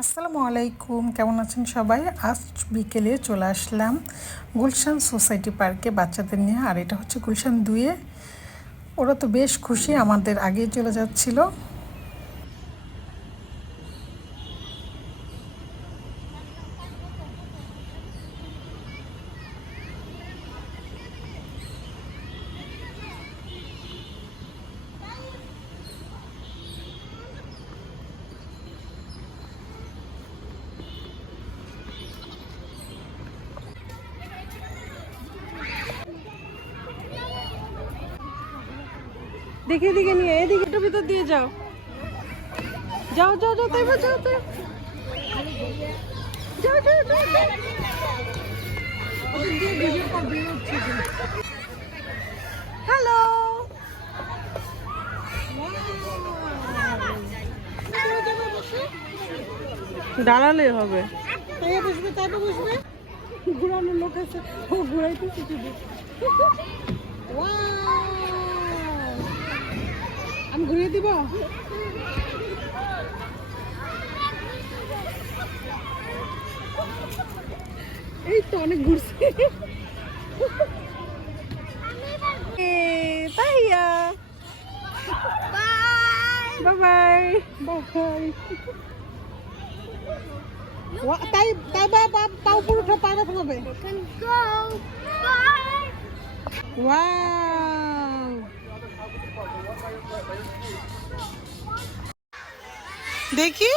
আসসালামু আলাইকুম, কেমন আছেন সবাই? আজ বিকেলে চলে আসলাম গুলশান সোসাইটি পার্কে বাচ্চাদের নিয়ে। আর এটা হচ্ছে গুলশান 2-এ। ওরা তো বেশ খুশি, আমাদের আগেই চলে যাচ্ছিল। দেখে দিকে নিয়ে এদিকে একটু ভিতর দিয়ে যাও যাও যাও যাও তাই যাও যাও যাও যাও যাও হ্যালো দাঁড়ালে হবে, তাই বসবে তাই বসবে। ঘুরানোর লোক আছে, ও ঘুরাইতেছে শুধু। আমি ঘুরিয়ে দিব। এই তো অনেক ঘুরছে। তাইয়া বাই বাই বাই। তাই তাই বাবা পাও পুরো পা রাখা হবে। ওয়াও দেখি।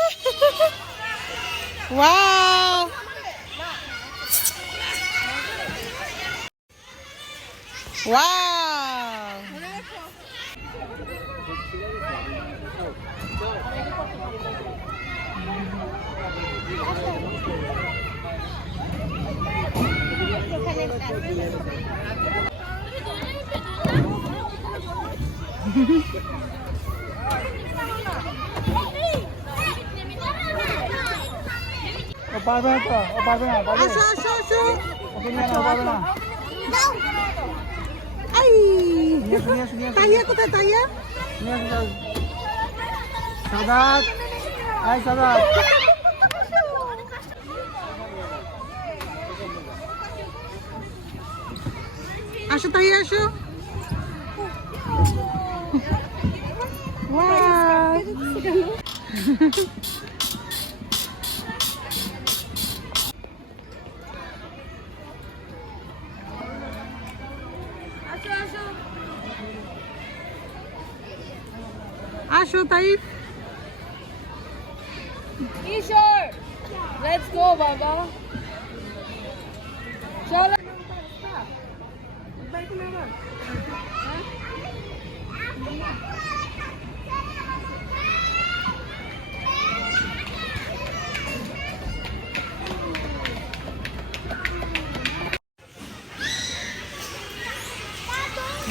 ওয়াও ওয়াও পারবে না তো, ও পারবে না, পারবে আসো আসো আসো। ওকে নিয়ে নাও, পারবে না। এই নিয়ে আসো, নিয়ে আসো, নিয়ে আসো, তাইয়া কোথায় তাইয়া? নিয়ে আসো, নিয়ে আসো। সাদাত, আয় সাদাত। আসো তাইয়া আসো। ওয়াও আসো তাই। Ishore, let's go, Baba. Chalo.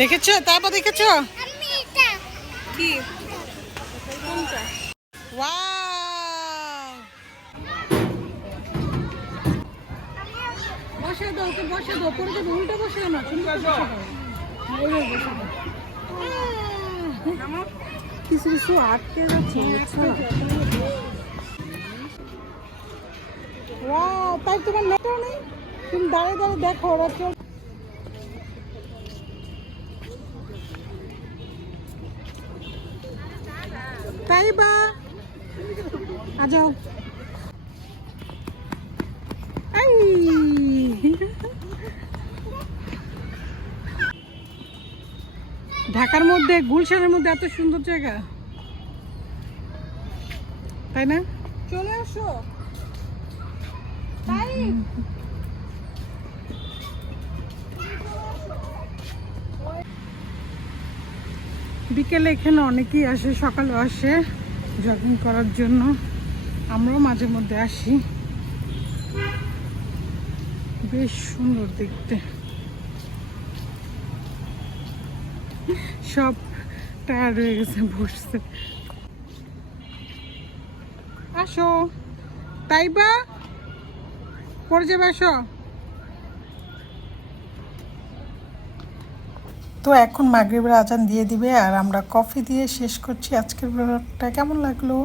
দেখেছো? তারপর দেখেছো? কি? ওয়াও বসে দাও, ওকে বসে দাও, পরে যাবে উল্টো বসে দাও না, সুন্দর করে বসে দাও। ওইভাবে বসে দাও। কিছু কিছু আটকে যাচ্ছে, বুঝছো না? ওয়াও, তাই তোমার নেটও নেই? তুমি দাঁড়িয়ে দাঁড়িয়ে দেখো ওরা চল। তাই বা আ যাও। এই ঢাকার মধ্যে, গুলশানের মধ্যে এত সুন্দর জায়গা, তাই না? চলে আসো তাই। বিকেলে এখানে অনেকেই আসে, সকালে আসে জগিং করার জন্য। আমরাও মাঝে মধ্যে আসি, বেশ সুন্দর দেখতে। সব টায়ার্ড হয়ে গেছে, বসছে। আসো তাই বা পরে যাবে, আসো। তো এখন মাগরিবের আজান দিয়ে দিবে, আর আমরা কফি দিয়ে শেষ করছি আজকের ব্লগটা। কেমন লাগলো?